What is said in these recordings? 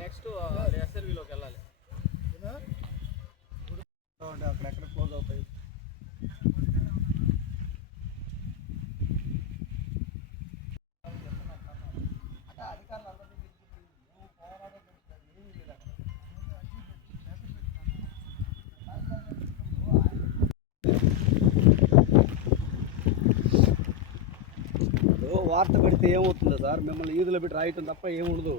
Next ఎస్ఎల్విలోకి వెళ్ళాలి. అక్కడెక్కడ close అవుతాయి. వార్త పెడితే ఏమవుతుందో సార్, మిమ్మల్ని ఈదులో పెట్టి రాయటం తప్ప ఏముండదు.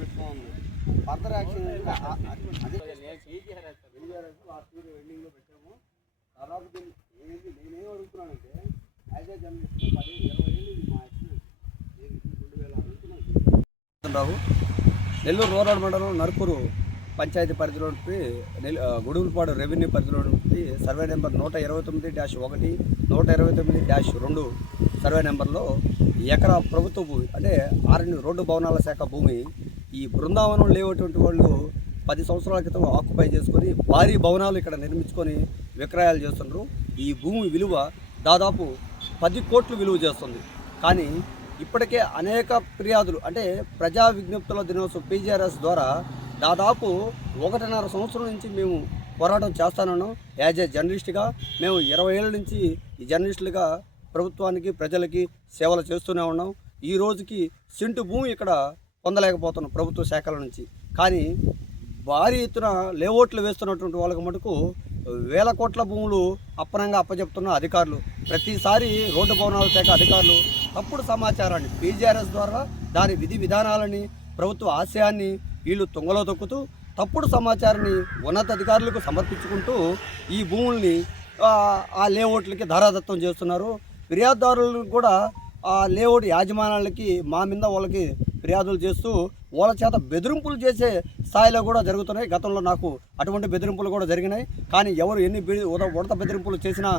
పెట్టుకోండి ఫర్దర్ యాక్షన్ ఎండింగ్లో పెట్టాము. దాదాపు నేనేం అడుగుతున్నానంటే యాజ్ ఏ జర్నలిస్ట్ 10-20 ఏళ్ళు మా యాక్షన్ 2000 అడుగుతున్నాను. నెల్లూరు రూరల్ మండలం నరుకూరు పంచాయతీ పరిధిలోకి గుడుగులపాడు రెవెన్యూ పరిధిలోకి సర్వే నెంబర్ 129-1, 129-2 సర్వే నెంబర్లో ఎకరా ప్రభుత్వ భూమి అంటే ఆర్ఎన్యూ రోడ్డు భవనాల శాఖ భూమి ఈ బృందావనం లేవటువంటి వాళ్ళు 10 సంవత్సరాల క్రితం ఆక్యుపై చేసుకొని భారీ భవనాలు ఇక్కడ నిర్మించుకొని విక్రయాలు చేస్తున్నారు. ఈ భూమి విలువ దాదాపు 10 కోట్లు విలువ చేస్తుంది. కానీ ఇప్పటికే అనేక ఫిర్యాదులు అంటే ప్రజా విజ్ఞప్తుల దినోత్సవం పీజీఆర్ఎస్ ద్వారా దాదాపు 1.5 సంవత్సరం నుంచి మేము పోరాటం చేస్తానున్నాం. యాజ్ ఏ జర్నలిస్ట్గా మేము 20 ఏళ్ళ నుంచి ఈ జర్నలిస్టులుగా ప్రభుత్వానికి ప్రజలకి సేవలు చేస్తూనే ఉన్నాం. ఈ రోజుకి సెంటు భూమి ఇక్కడ పొందలేకపోతున్నాం ప్రభుత్వ శాఖల నుంచి. కానీ భారీ ఎత్తున లేఅవుట్లు వేస్తున్నటువంటి వాళ్ళకి మటుకు వేల కోట్ల భూములు అప్పనంగా అప్పచెప్తున్న అధికారులు ప్రతిసారి రోడ్డు భవనాల శాఖ అధికారులు తప్పుడు సమాచారాన్ని పీజీఆర్ఎస్ ద్వారా దాని విధి విధానాలని ప్రభుత్వ ఆశయాన్ని వీళ్ళు తుంగలో తొక్కుతూ తప్పుడు సమాచారాన్ని ఉన్నతాధికారులకు సమర్పించుకుంటూ ఈ భూముల్ని ఆ లేఅవుట్లకి ధారాదత్తం చేస్తున్నారు. ఫిర్యాదుదారులను కూడా ఆ లేఅవుట్ యాజమాన్యాలకి మా మీద వాళ్ళకి ఫిర్యాదులు చేస్తూ వాళ్ళ చేత బెదిరింపులు చేసే స్థాయిలో కూడా జరుగుతున్నాయి. గతంలో నాకు అటువంటి బెదిరింపులు కూడా జరిగినాయి. కానీ ఎవరు ఎన్ని ఉడత బెదిరింపులు చేసినా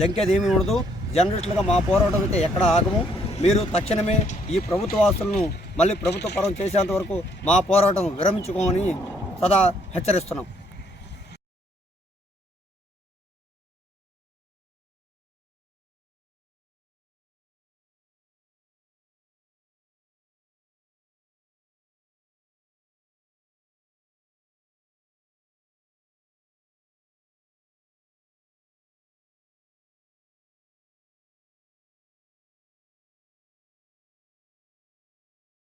జంకేది ఏమీ ఉండదు. జర్నలిస్టులుగా మా పోరాటం అయితే ఎక్కడ ఆగము. మీరు తక్షణమే ఈ ప్రభుత్వ ఆస్తులను మళ్ళీ ప్రభుత్వ పరం చేసేంత వరకు మా పోరాటం విరమించుకోమని సదా హెచ్చరిస్తున్నాం.